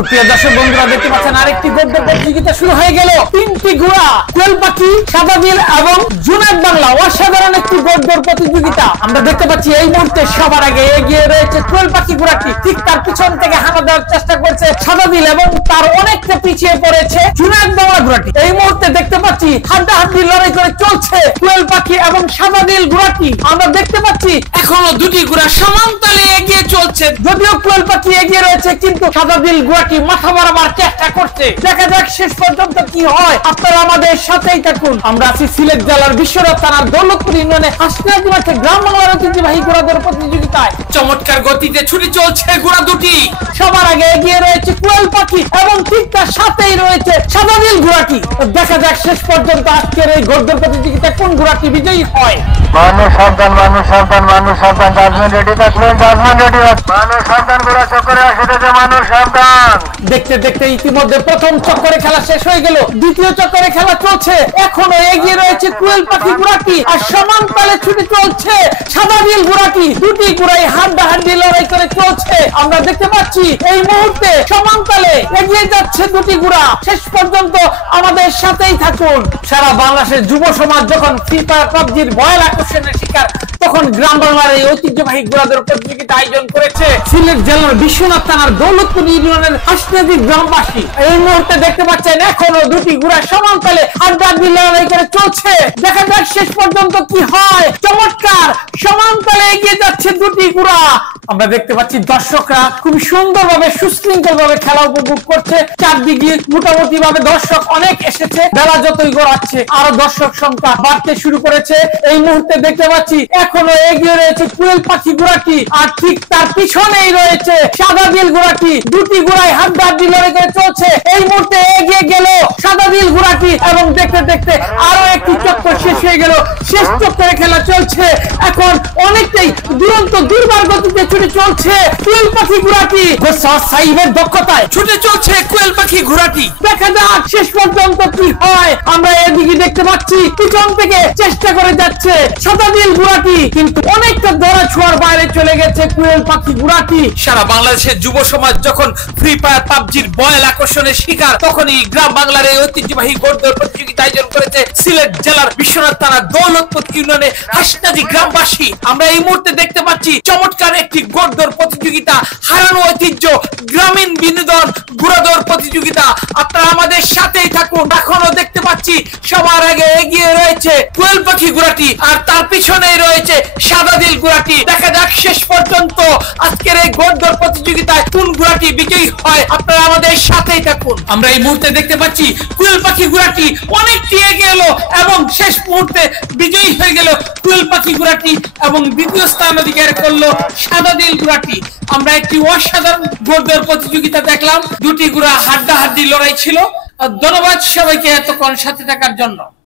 সুপ্রিয় দর্শক বন্ধুরা, দেখতে পাচ্ছেন আরেকটি গদ্যের প্রতিযোগিতা শুরু হয়ে গেল। তিনটি ঘোড়া, কোয়েল পাখি, সাদা দিল এবং জুনায়েদ বাংলা। অসাধারণ একটি গদ্যের প্রতিযোগিতা আমরা দেখতে পাচ্ছি। এই মুহূর্তে সবার আগে এগিয়ে রয়েছে কোয়েল পাখি ঘোড়াটি। ঠিক তার পিছন থেকে হানা দেওয়ার চেষ্টা করছে সাদা দিল এবং তার অনেকটা পিছিয়ে পড়েছে জুনায়েদ বাংলা ঘোড়াটি। এই মুহূর্তে দেখতে পাচ্ছি হাড্ডাহাড্ডি লড়াই করে চলছে কোয়েল পাখি এবং সাদা দিল ঘোড়াটি। আমরা দেখতে পাচ্ছি এখনো দুটি ঘোড়া সমান তালে এগিয়ে চলছে। যদিও কোয়েল পাখি এগিয়ে রয়েছে, কিন্তু সাদা দিল ঘোড়াটি মাথা মারাবার চেষ্টা করছে। দেখা যাক শেষ পর্যন্ত কি হয়। আপনারা আমাদের সাথেই থাকুন। আমরা আছি সিলেট জেলার বিশ্বনাথ থানার দৌলতপুর ইউনিয়নে হাসনাবাদ মাঠে গ্রাম বাংলার ঐতিহ্যবাহী ঘোড়াদের প্রতিযোগিতায় চমৎকার গতিতে ছুটে চলছে ঘোড়া দুটি। সবার আগে এগিয়ে রয়েছে কোয়েল পাখি এবং ঠিক তার সাথেই রয়েছে সাদা দিল ঘোড়াটি। দেখা যাক শেষ পর্যন্ত আজকের এই ঘোড়দৌড় প্রতিযোগিতায় কোন ঘোড়াটি বিজয়ী হয়। মানুষ সাবধান, মানুষ সাবধান, মানুষ সাবধান। জাজমেন্ট রেডি থাকবেন, জাজমেন্ট রেডি। মানুষ সাবধান, ঘোড়া চক্করে আসতেছে, মানুষ সাবধান। দেখতে দেখতে ইতিমধ্যে প্রথম চক্করে খেলা শেষ হয়ে গেল, দ্বিতীয় চক্করে খেলা চলছে। এখনো এগিয়ে রয়েছে কোয়েল পাখি ঘোড়াটি আর সমান তালে ছুটে চলছে সাদা দিল ঘোড়াটি। দুটি ঘোড়াই হাড্ডাহাড্ডি লড়াই করে চলছে। আমরা দেখতে পাচ্ছি এই মুহূর্তে সমান তালে এগিয়ে যাচ্ছে দুটি ঘোড়া। শেষ পর্যন্ত আমাদের সাথেই থাকুন। সারা বাংলাদেশের যুব সমাজ যখন ফ্রি ফায়ার পাবজির ভয়াল আকর্ষণের শিকার, তখন গ্রাম বাংলার এই ঐতিহ্যবাহী ঘোড়াদের প্রতিযোগিতা আয়োজন করেছে সিলেট জেলার বিশ্বনাথ থানার দৌলতপুর ইউনিয়নের হাসনাবাদ গ্রামবাসী। এই মুহূর্তে দেখতে পাচ্ছেন এখনো দুটি ঘোড়া সমান তালে হাড্ডাহাড্ডি লড়াই করে চলছে। দেখা যাক শেষ পর্যন্ত কি হয়। চমৎকার সমান তালে এগিয়ে যাচ্ছে দুটি ঘোড়া। আমরা দেখতে পাচ্ছি দর্শকরা খুব সুন্দরভাবে সুশৃঙ্খল ভাবে খেলা উপভোগ করছে। চারদিকে মোটামুটি ভাবে দর্শক অনেক এসেছে। বেলা যতই গড়াচ্ছে আরো দর্শক সংখ্যা বাড়তে শুরু করেছে। এই মুহূর্তে দেখতে পাচ্ছি এখনো এগিয়ে রয়েছে কোয়েল পাখি ঘোড়াটি আর ঠিক তার পিছনেই রয়েছে সাদা দিল ঘোড়াটি। দুটি ঘোড়ায় হাড্ডাহাড্ডি লড়াই করে চলছে। এই মুহূর্তে এগিয়ে গেল সাদা দিল ঘোড়াটি এবং দেখতে দেখতে আরো একটি চক্কর শেষ হয়ে গেল। শেষ চক্করে খেলা চলছে। এখন অনেকটাই দুরন্ত দুর্বার গতিতে ছুটে চলছে কোয়েল পাখি ঘোড়াটি। সাইবের দক্ষতায় ছুটে চলছে কোয়েল পাখি ঘোড়াটি। দেখা যাক শেষ পর্যন্ত কি হয়। আমরা এদিকে দেখতে পাচ্ছি পিছন থেকে চেষ্টা করে যাচ্ছে সাদা দিল ঘোড়াটি, কিন্তু অনেকটা ধরা ছোঁয়ার বাইরে চলে গেছে কোয়েল পাখি ঘোড়াটি। সারা বাংলাদেশের যুব সমাজ যখন ফ্রি ফায়ার পাবজির ভয়াল আকর্ষণের শিকার, তখনই গ্রাম বাংলার এই ঐতিহ্যবাহী ঘোড়দৌড় প্রতিযোগিতা আয়োজন করেছে সিলেট জেলার বিশ্বনাথ থানার দৌলতপুর ইউনিয়নে হাসনাবাদ গ্রামবাসী। আমরা এই মুহূর্তে দেখতে পাচ্ছি চমৎকার একটি ঘোড়দৌড় প্রতিযোগিতা, হারানো ঐতিহ্য, গ্রামীণ বিনোদন ঘোড়দৌড় প্রতিযোগিতা। আপনারা আমাদের সাথেই থাকুন। এখনো দেখতে পাচ্ছি সবার আগে এগিয়ে রয়েছে কোয়েল পাখি ঘোড়াটি আর তার পিছনেই রয়েছে সাদা দিল ঘোড়াটি। দেখা যাক শেষ পর্যন্ত আজকের এই ঘোড়দৌড় প্রতিযোগিতায় কোন ঘোড়াটি বিজয়ী হয়। আপনারা আমাদের সাথেই থাকুন। আমরা এই মুহূর্তে দেখতে পাচ্ছি কোয়েল পাখি ঘোড়াটি অনেকটি এগিয়ে এলো এবং শেষ মুহূর্তে বিজয়ী হয়ে গেল কোয়েল পাখি ঘোড়াটি এবং দ্বিতীয় স্থান অধিকার করলো সাদা দিল ঘোড়াটি। আমরা একটি অসাধারণ ঘোড়দৌড় প্রতিযোগিতা দেখলাম। দুটি ঘোড়া হাড্ডাহাড্ডি লড়াই ছিল। ধন্যবাদ সবাইকে এতক্ষণ সাথে থাকার জন্য।